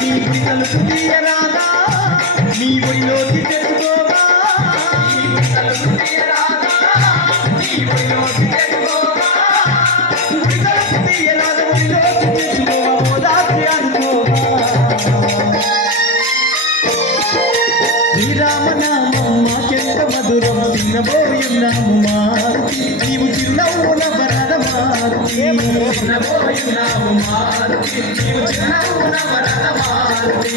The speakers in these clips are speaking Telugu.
నీ పిల్లలకు తీయరాగా నీ ఒడిలోకి తెచ్చుకోగా పిల్లలకు తీయరాగా ఒడిలోకి తెచ్చుకోగా ఓదార్చి అనుకోగా శ్రీరామనామం మాకెంత మధురం చిన్నబోయున్నాము మారుతి నీవు చిరునవ్వున వరద మారుతి చిన్నబోయున్నాము మారుతి నీవు చిరునవ్వున వరద మారుతి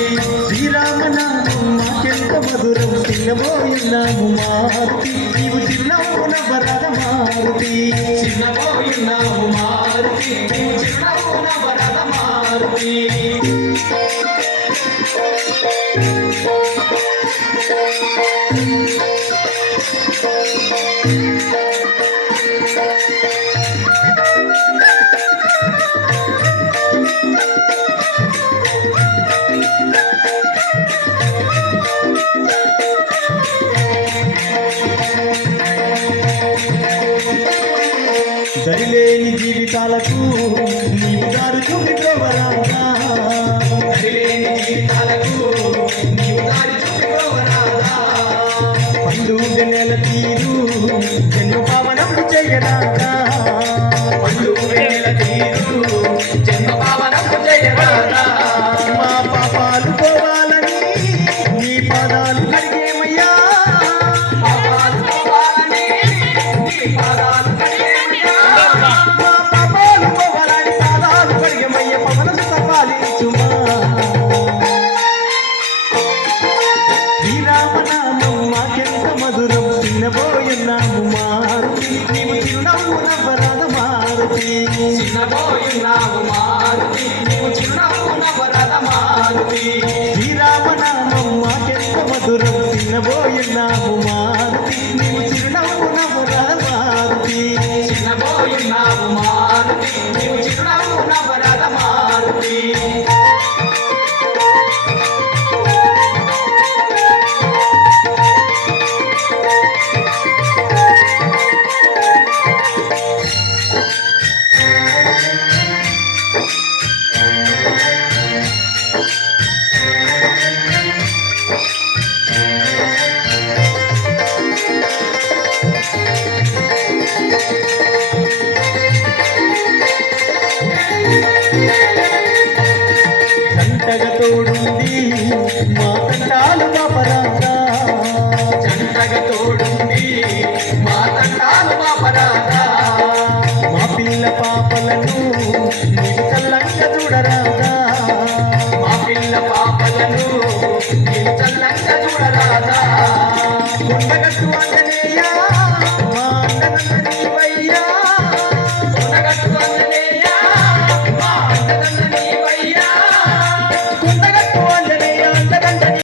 శ్రీరామనామం మాకెంత మధురం చిన్నబోయున్నాము మారుతి నీవు చిరునవ్వున వరద మారుతి చిన్నబోయున్నాము మారుతి నీవు చిరునవ్వున వరద మారుతి దరిలేని జీవితాలకు నీవు దారి చూపిపోవరాదా దరిలేని జీవితాలకు నీవు దారి చూపిపోవరాదా పండుగ నెల తీరు జన్మ పావనం చేయరాదా పండుగ నెల తీరు జన్మ పావనం చేయరాదా మా పాపాలు పోవాలని నీ పాదాలు కడిగేమయ్యా పాపాలు పోవాలని నీ పాదాలు శ్రీరామనామం మాకెంత మధురం చిన్నబోయున్నాము మారుతి నీవు చిరునవ్వున వరద మారుతి చిన్నబోయున్నాము మారుతి నీవు చిరునవ్వున వరద మారుతి శ్రీరామనామం మాకెంత మధురం చిన్నబోయున్నాము మారుతి నీవు చిరునవ్వున వరద మారుతి చిన్నబోయున్నాము మారుతి నీవు చిరునవ్వున వరద మారుతి జంటగా తోడుంది మా తంటాలు పాపరాదా జంటగా తోడుంది మా తంటాలు పాపరాదా మా పిల్ల పాపలను నీవు చల్లంగా చూడరాదా మా పిల్ల పాపలను నీవు చల్లంగా చూడరాదా కొండగట్టు అంటనే